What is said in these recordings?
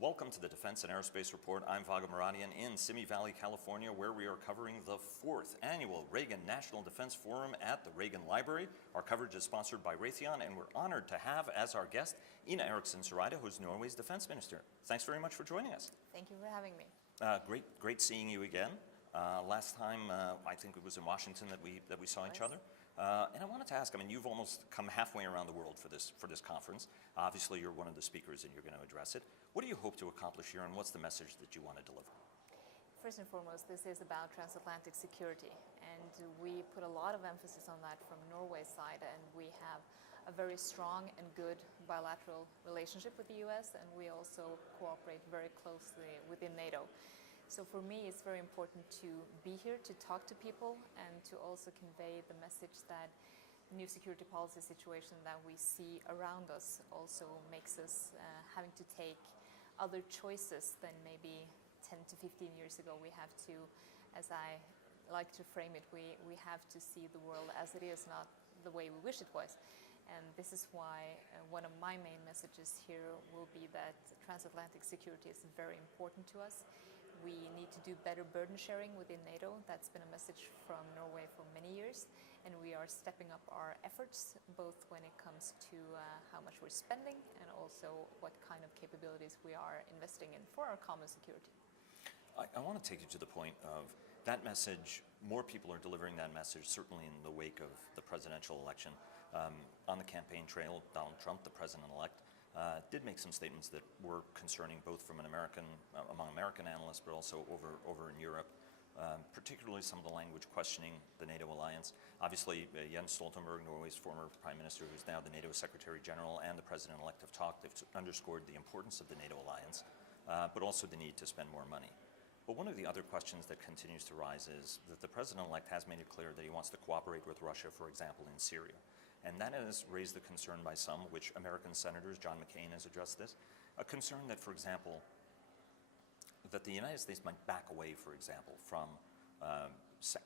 Welcome to the Defense and Aerospace Report. I'm Vago Muradian in Simi Valley, California, where we are covering the 4th Annual Reagan National Defense Forum at the Reagan Library. Our coverage is sponsored by Raytheon, and we're honored to have as our guest Ina Eriksen Søreide, who's Norway's defense minister. Thanks very much for joining us. Thank you for having me. Great seeing you again. Last time, I think it was in Washington that we saw each other. And I wanted to ask, I mean, you've almost come halfway around the world for this conference. Obviously, you're one of the speakers and you're going to address it. What do you hope to accomplish here, and what's the message that you want to deliver? First and foremost, this is about transatlantic security, and we put a lot of emphasis on that from Norway's side, and we have a very strong and good bilateral relationship with the US, and we also cooperate very closely within NATO. So for me, it's very important to be here to talk to people and to also convey the message that the new security policy situation that we see around us also makes us having to take other choices than maybe 10 to 15 years ago. We have to, as I like to frame it, we have to see the world as it is, not the way we wish it was. And this is why one of my main messages here will be that transatlantic security is very important to us. We need to do better burden sharing within NATO. That's been a message from Norway for many years, and we are stepping up our efforts, both when it comes to how much we're spending and also what kind of capabilities we are investing in for our common security. I want to take you to the point of that message. More people are delivering that message, certainly in the wake of the presidential election. On the campaign trail, Donald Trump, the president-elect, did make some statements that were concerning, both from among American analysts, but also over in Europe, particularly some of the language questioning the NATO alliance. Obviously, Jens Stoltenberg, Norway's former prime minister, who's now the NATO Secretary General, and the president-elect have talked. They've underscored the importance of the NATO alliance, but also the need to spend more money. But one of the other questions that continues to rise is that the president-elect has made it clear that he wants to cooperate with Russia, for example, in Syria. And that has raised the concern by some, which American senators, John McCain has addressed this, a concern that, for example, that the United States might back away, for example, from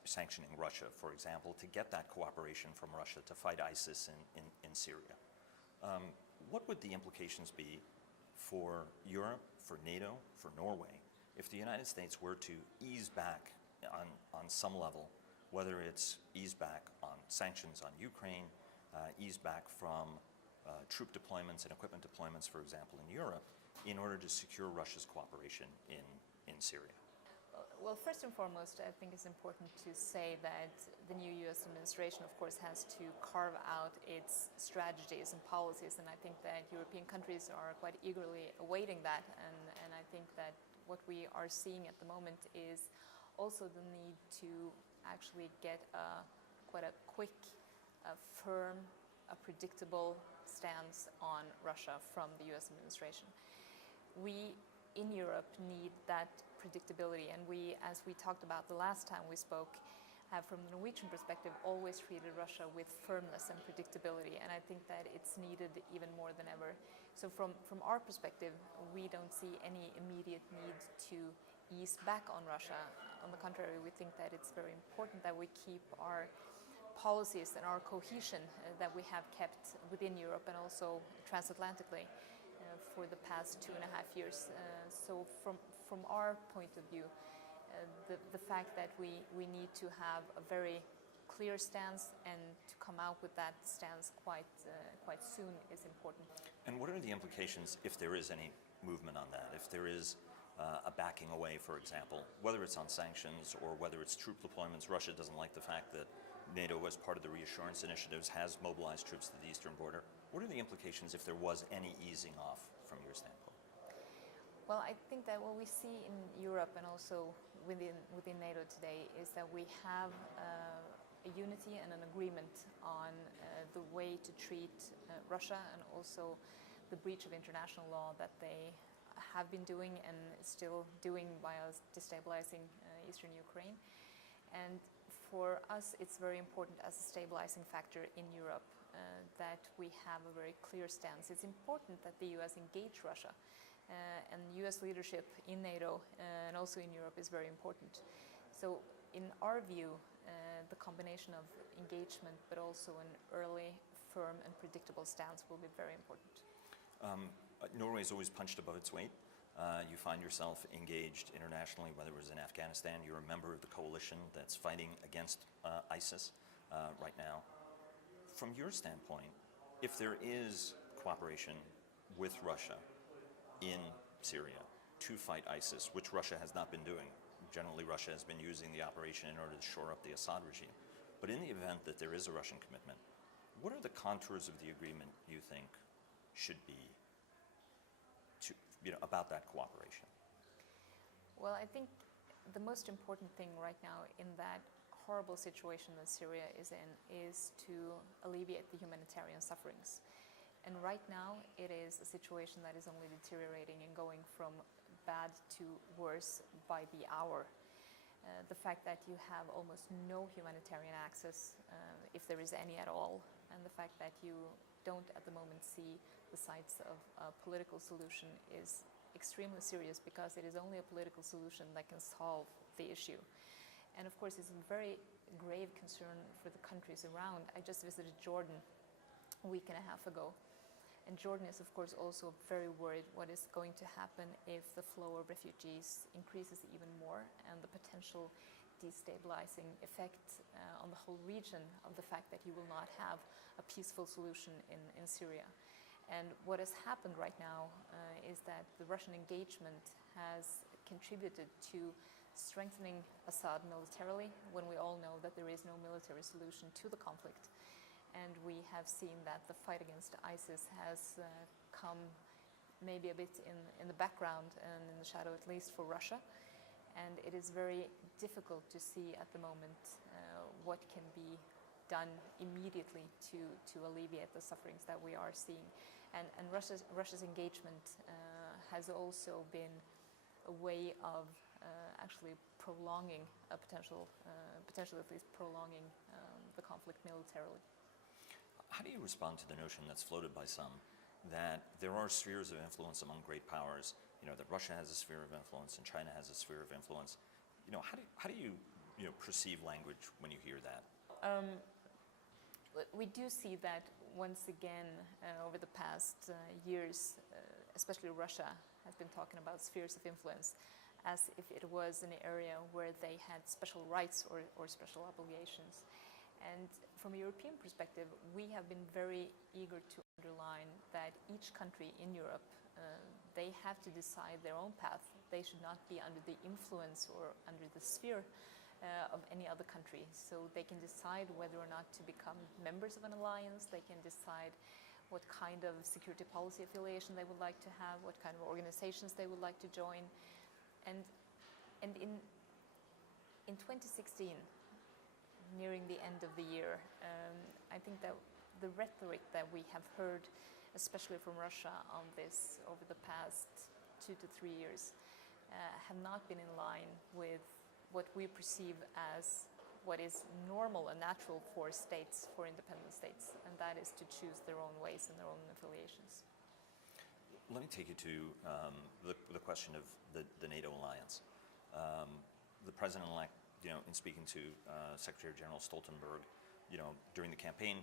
sanctioning Russia, for example, to get that cooperation from Russia to fight ISIS in Syria. What would the implications be for Europe, for NATO, for Norway, if the United States were to ease back on some level, whether it's ease back on sanctions on Ukraine, ease back from troop deployments and equipment deployments, for example, in Europe, in order to secure Russia's cooperation in Syria? Well, first and foremost, I think it's important to say that the new U.S. administration, of course, has to carve out its strategies and policies, and I think that European countries are quite eagerly awaiting that, and I think that what we are seeing at the moment is also the need to actually get quite a quick, firm, predictable stance on Russia from the U.S. administration. We in Europe need that predictability, and we, as we talked about the last time we spoke, have from the Norwegian perspective always treated Russia with firmness and predictability, and I think that it's needed even more than ever. So from our perspective, we don't see any immediate need to ease back on Russia. On the contrary, we think that it's very important that we keep our policies and our cohesion that we have kept within Europe and also transatlantically for the past 2.5 years. So from our point of view, the fact that we need to have a very clear stance and to come out with that stance quite soon is important. And what are the implications if there is any movement on that? If there is a backing away, for example, whether it's on sanctions or whether it's troop deployments? Russia doesn't like the fact that NATO, as part of the reassurance initiatives, has mobilized troops to the eastern border. What are the implications if there was any easing off from your standpoint? Well, I think that what we see in Europe and also within NATO today is that we have a unity and an agreement on the way to treat Russia and also the breach of international law that they have been doing and still doing while destabilizing eastern Ukraine. And for us, it's very important as a stabilizing factor in Europe that we have a very clear stance. It's important that the US engage Russia, and US leadership in NATO and also in Europe is very important. So in our view, the combination of engagement but also an early, firm and predictable stance will be very important. Norway's always punched above its weight. You find yourself engaged internationally, whether it was in Afghanistan. You're a member of the coalition that's fighting against ISIS right now. From your standpoint, if there is cooperation with Russia in Syria to fight ISIS, which Russia has not been doing. Generally, Russia has been using the operation in order to shore up the Assad regime. But in the event that there is a Russian commitment, what are the contours of the agreement you think should be about that cooperation? Well, I think the most important thing right now in that horrible situation that Syria is in is to alleviate the humanitarian sufferings. And right now, it is a situation that is only deteriorating and going from bad to worse by the hour. The fact that you have almost no humanitarian access, if there is any at all, and the fact that you don't at the moment see the sights of a political solution is extremely serious, because it is only a political solution that can solve the issue. And of course, it's a very grave concern for the countries around. I just visited Jordan a week and a half ago. And Jordan is, of course, also very worried what is going to happen if the flow of refugees increases even more, and the potential destabilizing effect on the whole region of the fact that you will not have a peaceful solution in Syria. And what has happened right now is that the Russian engagement has contributed to strengthening Assad militarily, when we all know that there is no military solution to the conflict. And we have seen that the fight against ISIS has come maybe a bit in the background and in the shadow, at least for Russia. And it is very difficult to see at the moment what can be done immediately to alleviate the sufferings that we are seeing. And Russia's engagement has also been a way of actually prolonging a potentially at least prolonging the conflict militarily. How do you respond to the notion that's floated by some that there are spheres of influence among great powers? That Russia has a sphere of influence and China has a sphere of influence. How do you perceive language when you hear that? We do see that once again over the past years, especially Russia has been talking about spheres of influence as if it was an area where they had special rights or special obligations. And from a European perspective, we have been very eager to underline that each country in Europe, they have to decide their own path. They should not be under the influence or under the sphere of any other country. So they can decide whether or not to become members of an alliance. They can decide what kind of security policy affiliation they would like to have, what kind of organizations they would like to join. And in 2016, nearing the end of the year, I think that the rhetoric that we have heard, especially from Russia on this over the past 2 to 3 years, have not been in line with what we perceive as what is normal and natural for states, for independent states, and that is to choose their own ways and their own affiliations. Let me take you to the question of the NATO alliance. The president-elect, in speaking to Secretary General Stoltenberg, during the campaign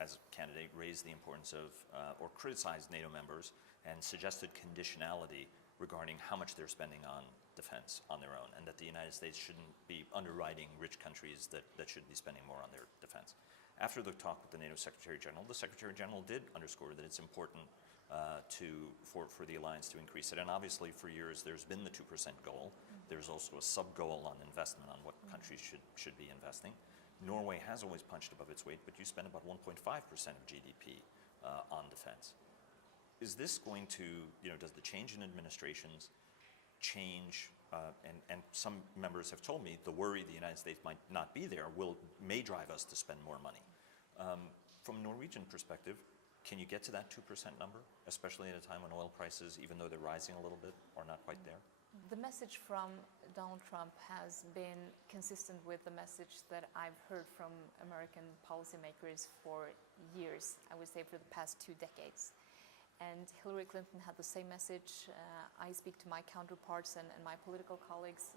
as a candidate, raised the importance of, or criticized NATO members and suggested conditionality regarding how much they're spending on defense on their own, and that the United States shouldn't be underwriting rich countries that should be spending more on their defense. After the talk with the NATO Secretary General, the Secretary General did underscore that it's important for the alliance to increase it. And obviously for years there's been the 2% goal. There's also a sub-goal on investment on what countries should be investing. Norway has always punched above its weight, but you spend about 1.5% of GDP on defense. Is this going to, does the change in administrations change, and some members have told me the worry the United States might not be there may drive us to spend more money. From a Norwegian perspective, can you get to that 2% number, especially at a time when oil prices, even though they're rising a little bit, are not quite there? The message from Donald Trump has been consistent with the message that I've heard from American policymakers for years, I would say for the past 2 decades. And Hillary Clinton had the same message. I speak to my counterparts and my political colleagues,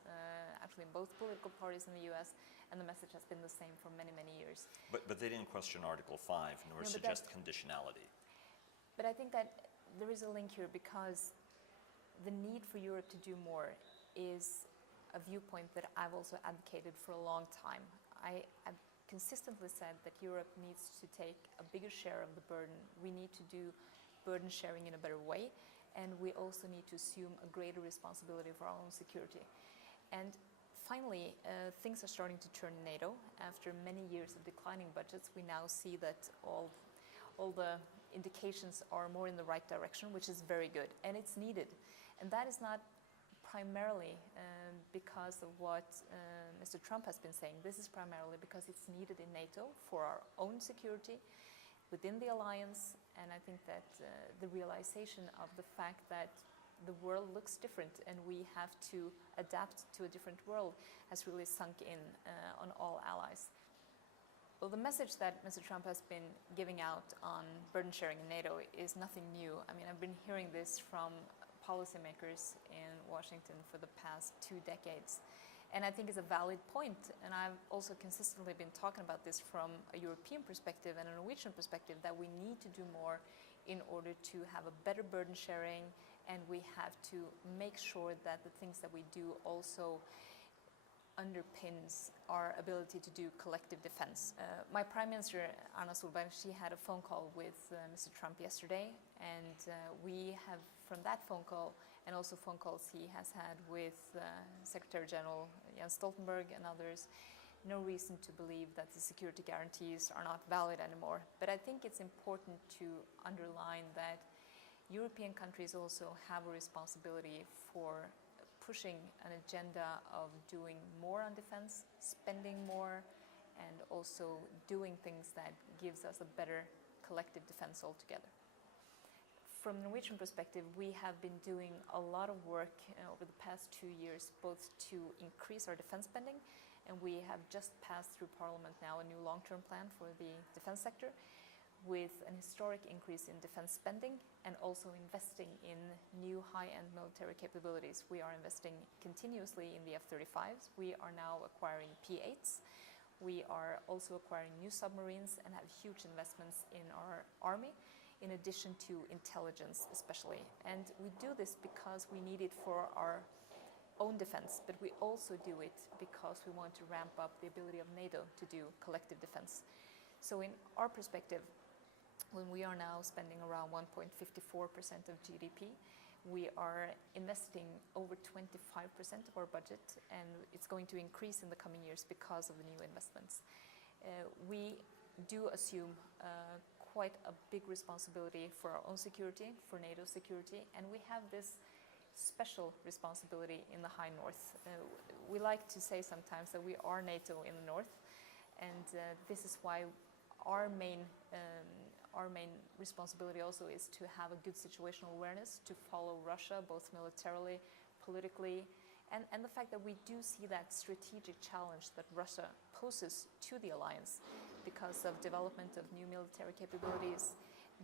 actually in both political parties in the US, and the message has been the same for many, many years. But they didn't question Article 5 nor suggest conditionality. But I think that there is a link here, because the need for Europe to do more is a viewpoint that I've also advocated for a long time. I've consistently said that Europe needs to take a bigger share of the burden. We need to do burden sharing in a better way, and we also need to assume a greater responsibility for our own security. And finally, things are starting to turn in NATO. After many years of declining budgets, we now see that all the indications are more in the right direction, which is very good, and it's needed. And that is not primarily because of what Mr. Trump has been saying. This is primarily because it's needed in NATO for our own security within the alliance, and I think that the realization of the fact that the world looks different and we have to adapt to a different world has really sunk in on all allies. Well, the message that Mr. Trump has been giving out on burden sharing in NATO is nothing new. I mean, I've been hearing this from policymakers in Washington for the past 2 decades. And I think it's a valid point. And I've also consistently been talking about this from a European perspective and a Norwegian perspective, that we need to do more in order to have a better burden sharing, and we have to make sure that the things that we do also underpins our ability to do collective defense. My Prime Minister, Erna Solberg, she had a phone call with Mr. Trump yesterday, and we have, from that phone call, and also phone calls he has had with Secretary General Jens Stoltenberg and others, no reason to believe that the security guarantees are not valid anymore. But I think it's important to underline that European countries also have a responsibility for pushing an agenda of doing more on defense, spending more, and also doing things that gives us a better collective defense altogether. From a Norwegian perspective, we have been doing a lot of work over the past 2 years, both to increase our defense spending, and we have just passed through Parliament now a new long-term plan for the defense sector, with an historic increase in defense spending and also investing in new high-end military capabilities. We are investing continuously in the F-35s. We are now acquiring P-8s. We are also acquiring new submarines and have huge investments in our army, in addition to intelligence especially. And we do this because we need it for our own defense, but we also do it because we want to ramp up the ability of NATO to do collective defense. So in our perspective, when we are now spending around 1.54% of GDP, we are investing over 25% of our budget, and it's going to increase in the coming years because of the new investments. We do assume quite a big responsibility for our own security, for NATO security, and we have this special responsibility in the High North. We like to say sometimes that we are NATO in the North, and this is why our main responsibility also is to have a good situational awareness, to follow Russia both militarily, politically, and the fact that we do see that strategic challenge that Russia poses to the alliance because of development of new military capabilities,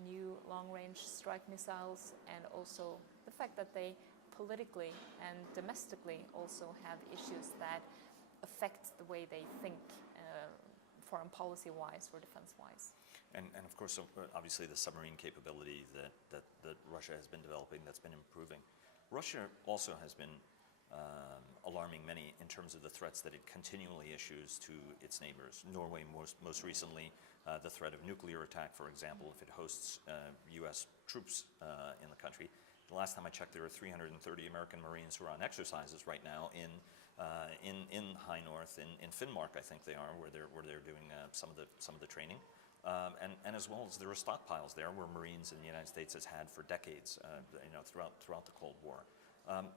new long-range strike missiles, and also the fact that they politically and domestically also have issues that affect the way they think foreign policy-wise or defense-wise. And of course, obviously the submarine capability that Russia has been developing, that's been improving. Russia also has been alarming many in terms of the threats that it continually issues to its neighbors. Norway, most recently, the threat of nuclear attack, for example, if it hosts U.S. troops in the country. The last time I checked, there are 330 American Marines who are on exercises right now in High North, in Finnmark, I think they are, where they're doing some of the training. And as well as there are stockpiles there where Marines in the United States has had for decades, throughout the Cold War.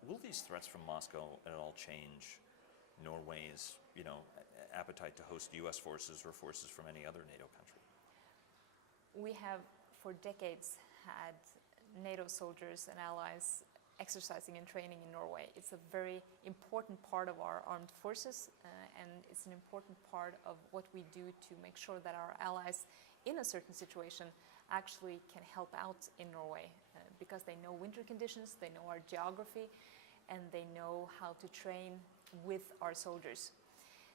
Will these threats from Moscow at all change Norway's, appetite to host U.S. forces or forces from any other NATO country? We have for decades had NATO soldiers and allies exercising and training in Norway. It's a very important part of our armed forces, and it's an important part of what we do to make sure that our allies in a certain situation actually can help out in Norway, because they know winter conditions, they know our geography, and they know how to train with our soldiers.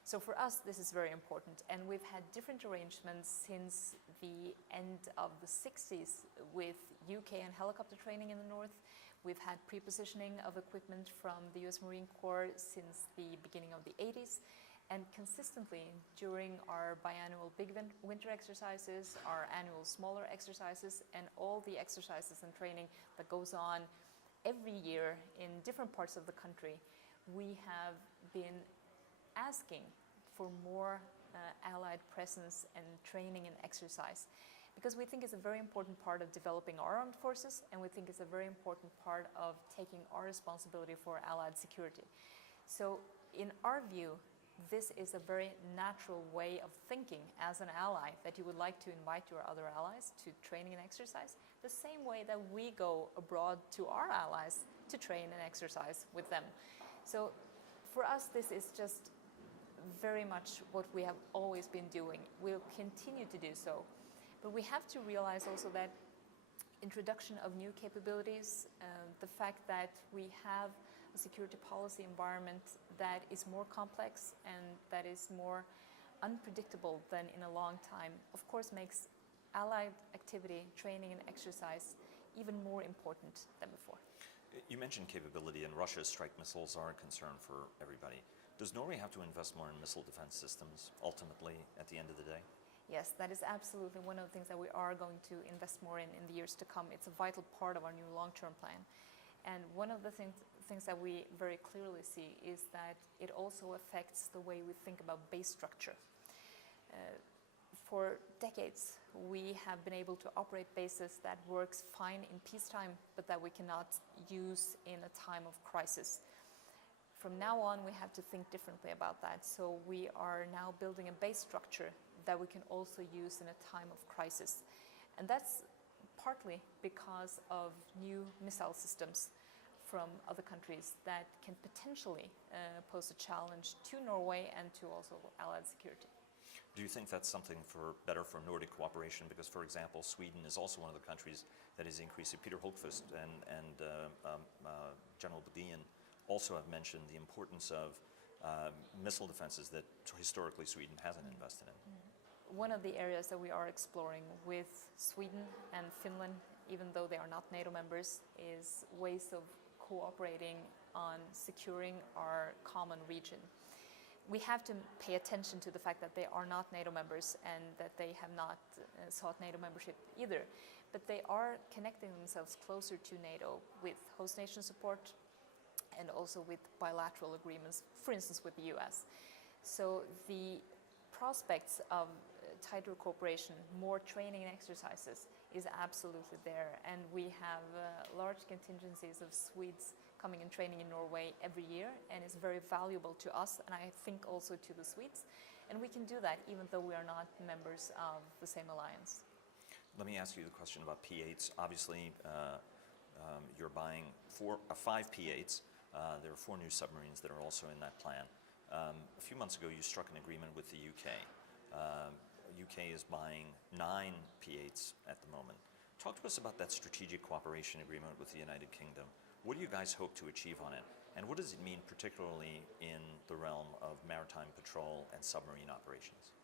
So for us, this is very important, and we've had different arrangements since the end of the 60s with UK and helicopter training in the north. We've had pre-positioning of equipment from the US Marine Corps since the beginning of the 80s. And consistently during our biannual big winter exercises, our annual smaller exercises, and all the exercises and training that goes on every year in different parts of the country, we have been asking for more Allied presence and training and exercise, because we think it's a very important part of developing our armed forces, and we think it's a very important part of taking our responsibility for Allied security. So in our view, this is a very natural way of thinking as an ally, that you would like to invite your other allies to training and exercise, the same way that we go abroad to our allies to train and exercise with them. So for us, this is just very much what we have always been doing. We'll continue to do so. But we have to realize also that introduction of new capabilities, the fact that we have a security policy environment that is more complex and that is more unpredictable than in a long time, of course makes Allied activity, training and exercise even more important than before. You mentioned capability, and Russia's strike missiles are a concern for everybody. Does Norway have to invest more in missile defense systems ultimately at the end of the day? Yes, that is absolutely one of the things that we are going to invest more in the years to come. It's a vital part of our new long-term plan. And one of the things that we very clearly see is that it also affects the way we think about base structure. For decades, we have been able to operate bases that works fine in peacetime, but that we cannot use in a time of crisis. From now on, we have to think differently about that. So we are now building a base structure that we can also use in a time of crisis. And that's partly because of new missile systems from other countries that can potentially pose a challenge to Norway and to also Allied security. Do you think that's something better for Nordic cooperation? Because, for example, Sweden is also one of the countries that is increasing. Peter Hultqvist and General Bodin also have mentioned the importance of missile defenses that historically Sweden hasn't invested in. One of the areas that we are exploring with Sweden and Finland, even though they are not NATO members, is ways of cooperating on securing our common region. We have to pay attention to the fact that they are not NATO members and that they have not sought NATO membership either, but they are connecting themselves closer to NATO with host nation support and also with bilateral agreements, for instance with the US. So the prospects of tighter cooperation, more training and exercises is absolutely there, and we have large contingencies of Swedes coming and training in Norway every year, and it's very valuable to us, and I think also to the Swedes, and we can do that even though we are not members of the same alliance. Let me ask you the question about P-8s. Obviously, you're buying 5 P-8s. There are 4 new submarines that are also in that plan. A few months ago, you struck an agreement with the UK. UK is buying 9 P-8s at the moment. Talk to us about that strategic cooperation agreement with the United Kingdom. What do you guys hope to achieve on it? And what does it mean particularly in the realm of maritime patrol and submarine operations?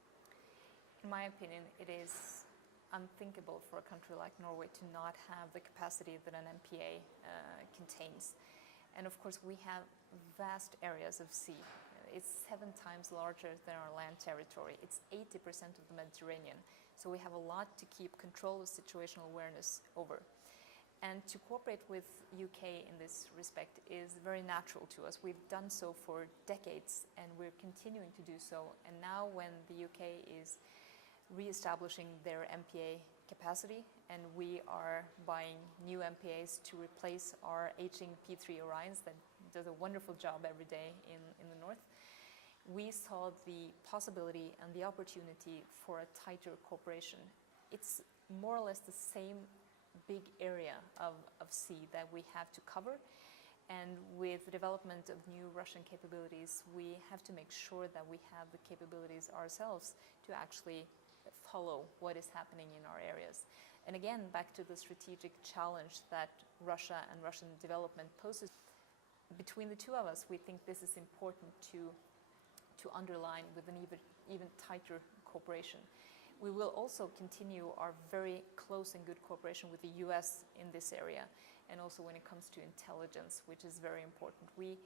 In my opinion, it is unthinkable for a country like Norway to not have the capacity that an MPA contains. And of course, we have vast areas of sea. It's 7 times larger than our land territory. It's 80% of the Mediterranean. So we have a lot to keep control of situational awareness over. And to cooperate with UK in this respect is very natural to us. We've done so for decades, and we're continuing to do so. And now when the UK is re-establishing their MPA capacity, and we are buying new MPAs to replace our aging P3 Orions that does a wonderful job every day in the north, we saw the possibility and the opportunity for a tighter cooperation. It's more or less the same big area of sea that we have to cover, and with the development of new Russian capabilities, we have to make sure that we have the capabilities ourselves to actually follow what is happening in our areas. And again, back to the strategic challenge that Russia and Russian development poses. Between the two of us, we think this is important to underline with an even tighter cooperation. We will also continue our very close and good cooperation with the US in this area, and also when it comes to intelligence, which is very important. We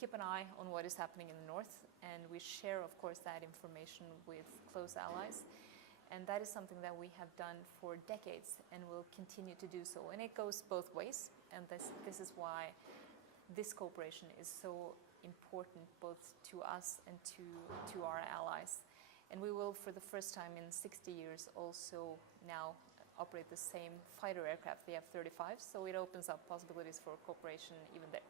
keep an eye on what is happening in the north, and we share, of course, that information with close allies. And that is something that we have done for decades and will continue to do so. And it goes both ways, and this is why this cooperation is so important both to us and to our allies. And we will, for the first time in 60 years, also now operate the same fighter aircraft, the F-35, so it opens up possibilities for cooperation even there.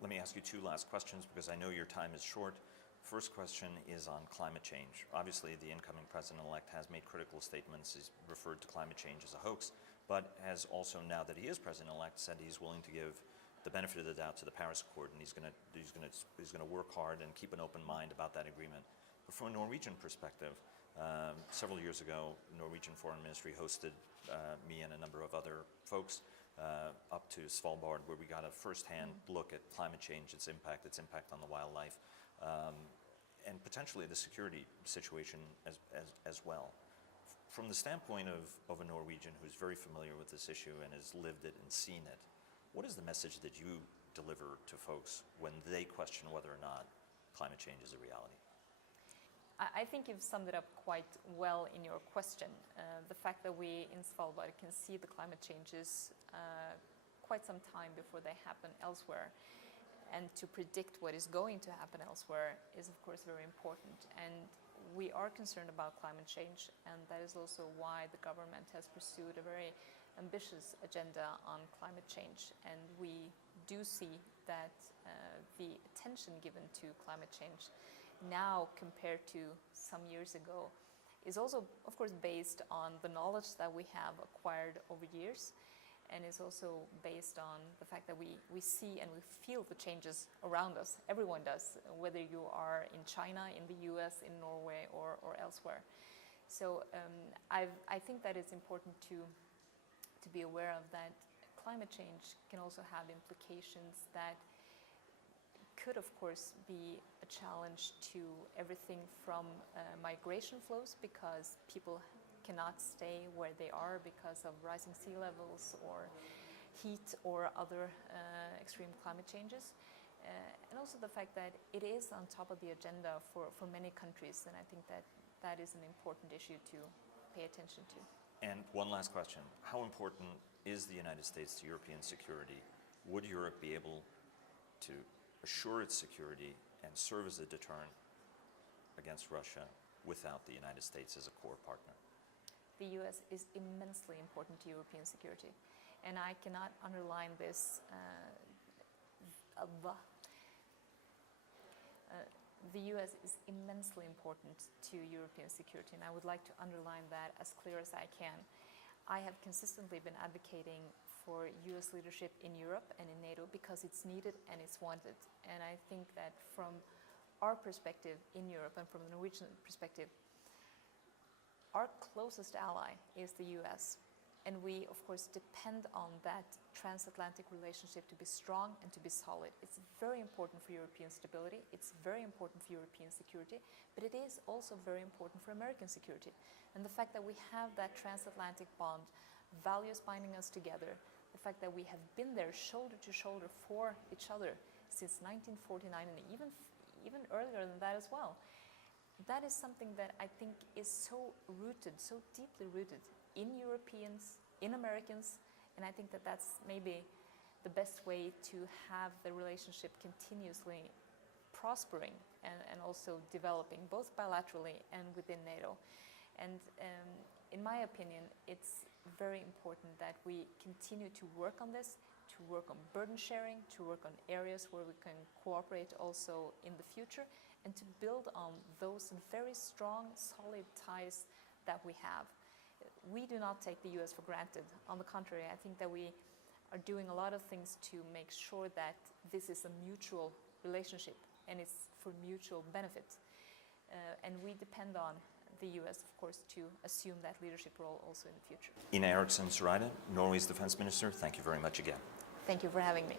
Let me ask you two last questions because I know your time is short. First question is on climate change. Obviously, the incoming president-elect has made critical statements. He's referred to climate change as a hoax, but has also, now that he is president-elect, said he's willing to give the benefit of the doubt to the Paris Accord, and he's going to work hard and keep an open mind about that agreement. But from a Norwegian perspective, several years ago, Norwegian Foreign Ministry hosted me and a number of other folks up to Svalbard, where we got a first-hand look at climate change, its impact on the wildlife, and potentially the security situation as well. From the standpoint of a Norwegian who's very familiar with this issue and has lived it and seen it, what is the message that you deliver to folks when they question whether or not climate change is a reality? I think you've summed it up quite well in your question. The fact that we in Svalbard can see the climate changes quite some time before they happen elsewhere, and to predict what is going to happen elsewhere is of course very important. And we are concerned about climate change, and that is also why the government has pursued a very ambitious agenda on climate change. And we do see that the attention given to climate change now compared to some years ago is also, of course, based on the knowledge that we have acquired over years, and is also based on the fact that we see and we feel the changes around us. Everyone does, whether you are in China, in the US, in Norway, or elsewhere. So I think that it's important to be aware of that. Climate change can also have implications that could, of course, be a challenge to everything from migration flows, because people cannot stay where they are because of rising sea levels or heat or other extreme climate changes. And also the fact that it is on top of the agenda for many countries, and I think that is an important issue to pay attention to. And one last question. How important is the United States to European security? Would Europe be able to assure its security and serve as a deterrent against Russia without the United States as a core partner? The US is immensely important to European security, and I cannot underline this the US is immensely important to European security, and I would like to underline that as clear as I can. I have consistently been advocating for US leadership in Europe and in NATO because it's needed and it's wanted. And I think that from our perspective in Europe and from the Norwegian perspective, our closest ally is the US. And we, of course, depend on that transatlantic relationship to be strong and to be solid. It's very important for European stability. It's very important for European security, but it is also very important for American security. And the fact that we have that transatlantic bond, values binding us together, the fact that we have been there shoulder to shoulder for each other since 1949 and even earlier than that as well, that is something that I think is so rooted, so deeply rooted in Europeans, in Americans, and I think that that's maybe the best way to have the relationship continuously prospering and also developing, both bilaterally and within NATO. And in my opinion, it's very important that we continue to work on this, to work on burden sharing, to work on areas where we can cooperate also in the future, and to build on those very strong, solid ties that we have. We do not take the US for granted. On the contrary, I think that we are doing a lot of things to make sure that this is a mutual relationship and it's for mutual benefit. And we depend on the US, of course, to assume that leadership role also in the future. Ine Eriksen Søreide, Norway's Defense Minister, thank you very much again. Thank you for having me.